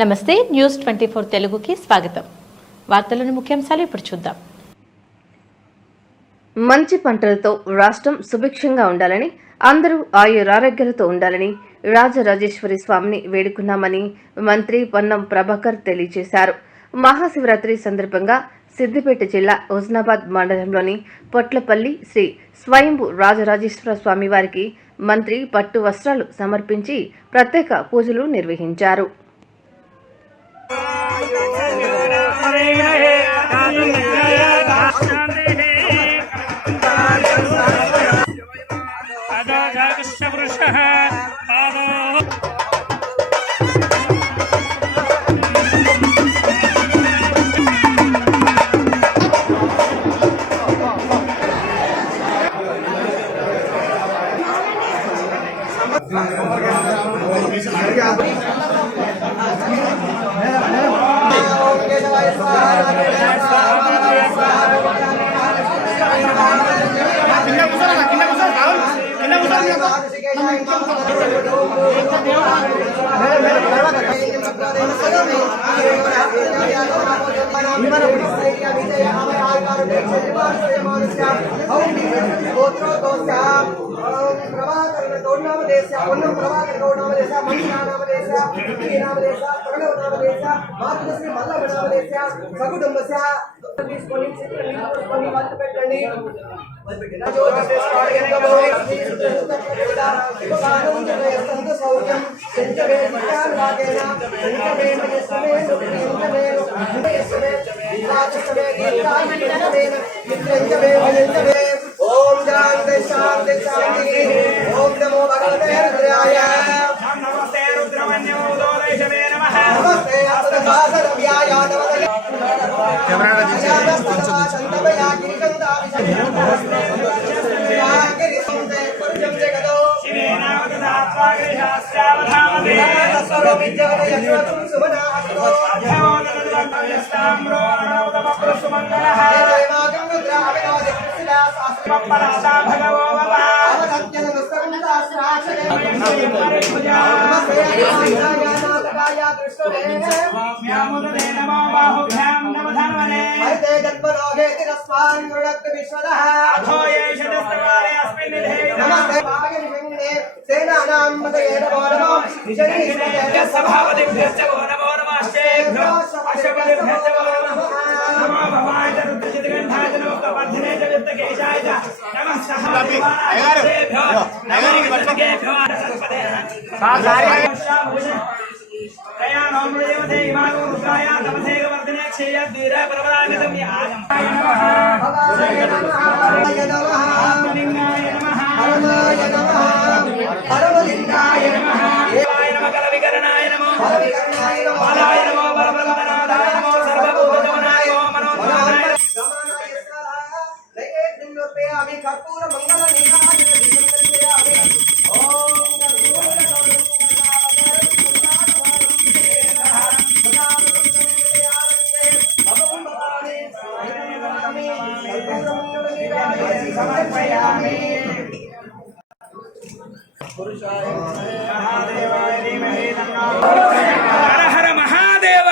నమస్తే న్యూస్ 24 తెలుగుకి స్వాగతం. వార్తలను ముఖ్యాంశాలు ఇప్పుడు చూద్దాం. మంచి పంటలతో రాష్ట్రం సుభిక్షంగా ఉండాలని, అందరూ ఆయురారోగ్యాలతో ఉండాలని రాజరాజేశ్వరి స్వామిని వేడుకున్నామని మంత్రి పొన్నం ప్రభాకర్ తెలియజేశారు. మహాశివరాత్రి సందర్భంగా సిద్దిపేట జిల్లా హుస్నాబాద్ మండలంలోని పొట్లపల్లి శ్రీ స్వయంభు రాజరాజేశ్వర స్వామి వారికి మంత్రి పట్టు వస్త్రాలు సమర్పించి ప్రత్యేక పూజలు నిర్వహించారు. ओम शांति शांति शांति ओम नमो भगवते रुद्राय नमस्ते रुद्रमन्यो दोरेशवे नमः नमस्ते अस्तदासरव्याय नमः कैमरा दीजिए కొంచెం संतमया कीर्तनदा यागिरि संते पुरुषं जगतो शिवेनावदात्वाग्रहास्यावधामते तस्वरो विद्यते यत्वं सुमना हस्तो अभ्यवदनदन्तयस्ताम्रो नवदमप्रसुमङ्गलः देवागं रुद्राविनोदि कृष्णदासा भगवो ववा अवधत्यनमस्तकन्दास्राक्षरे नमस्ते आयानाथकाय कृष्णवे नमो बाहुभ्यां नमधन्वने हरिते जन्मलोकेति रस्वान् मृडक् विश्वदः अथो ये शतस्तवारे अस्मिन् निधे नमस्ते भागनिषङ्गिने सेनानां मदये नमो नमो निषङ्गिने सभापतिभ्यश्च नमो नमस्तेभ्यो अश्वपतिभ्यश्च नमो नमो भवाय च रुद्रजितगन्धाय च नमो कवर्धने च वित्तकेशाय च नमः सहाभ्यो नमो वित्तकेभ्यो सरस्वते कया नोमृदेवते इमागो रुद्राया तमसेग वर्धने क्षेय द्विरा परवरागतं याजं नमः भवाय नमः आत्मलिंगाय नमः परमाय नमः परमलिंगाय नमः देवाय नमः कलविकरणाय नमो कलविकरणाय नमो बालाय नमो परमपदनादाय नमो सर्वभूतजननाय नमो मनोधनाय समानाय स्वाहा लगे दिनोपे आमि कर्पूर मंगल निधाय दिनोपे आमि ओम हर हर महादेव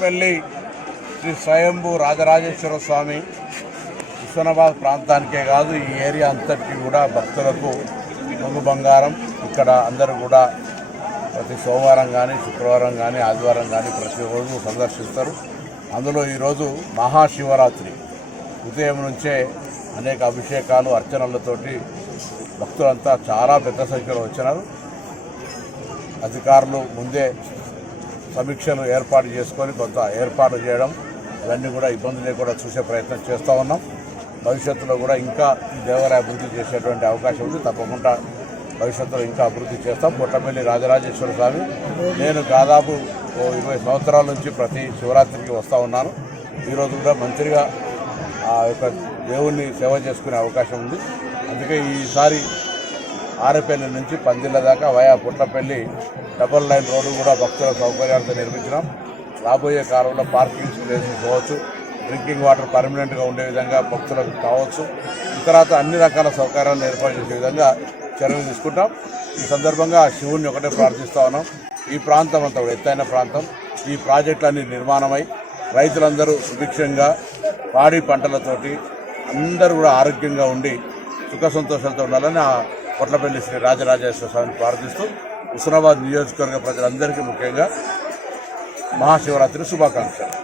పెళ్లి శ్రీ స్వయంభూ రాజరాజేశ్వర స్వామి హుస్నాబాద్ ప్రాంతానికే కాదు ఈ ఏరియా అంతటికి కూడా భక్తులకు కొంగు బంగారం. ఇక్కడ అందరూ కూడా ప్రతి సోమవారం కానీ శుక్రవారం కానీ ఆదివారం కానీ ప్రతిరోజు సందర్శిస్తారు. అందులో ఈరోజు మహాశివరాత్రి ఉదయం నుంచే అనేక అభిషేకాలు అర్చనలతోటి భక్తులంతా చాలా పెద్ద సంఖ్యలో వచ్చినారు. అధికారులు ముందే సమీక్షలు ఏర్పాటు చేసుకొని కొంత ఏర్పాటు చేయడం ఇవన్నీ కూడా ఇబ్బంది లేకుండా చూసే ప్రయత్నం చేస్తూ ఉన్నాం. భవిష్యత్తులో కూడా ఇంకా ఈ దేవాలయ అభివృద్ధి చేసేటువంటి అవకాశం ఉంది. తప్పకుండా భవిష్యత్తులో ఇంకా అభివృద్ధి చేస్తాం. పుట్టపల్లి రాజరాజేశ్వర స్వామి నేను దాదాపు 20 సంవత్సరాల నుంచి ప్రతి శివరాత్రికి వస్తూ ఉన్నాను. ఈరోజు కూడా మంచిగా ఆ యొక్క దేవుణ్ణి సేవ చేసుకునే అవకాశం ఉంది. అందుకే ఈసారి ఆరేపల్లి నుంచి పందిళ్ళ దాకా via Puttapalli double line road కూడా భక్తుల సౌకర్యాలతో నిర్మించినాం. రాబోయే కాలంలో పార్కింగ్ ప్లేసెస్ కావచ్చు, డ్రింకింగ్ వాటర్ పర్మనెంట్గా ఉండే విధంగా భక్తులకు కావచ్చు, తర్వాత అన్ని రకాల సౌకర్యాలను ఏర్పాటు చేసే విధంగా చర్యలు తీసుకుంటాం. ఈ సందర్భంగా శివుణ్ణి ఒకటే ప్రార్థిస్తూ ఉన్నాం. ఈ ప్రాంతం అంతా కూడా ఎత్తైన ప్రాంతం. ఈ ప్రాజెక్టులన్నీ నిర్మాణమై రైతులందరూ సుభిక్షంగా పాడి పంటలతోటి అందరూ కూడా ఆరోగ్యంగా ఉండి సుఖ సంతోషాలతో ఉండాలని ఆ కొట్లపల్లి శ్రీ రాజరాజేశ్వర స్వామిని ప్రార్థిస్తూ హుస్నాబాద్ నియోజకవర్గ ప్రజలందరికీ ముఖ్యంగా మహాశివరాత్రి శుభాకాంక్షలు.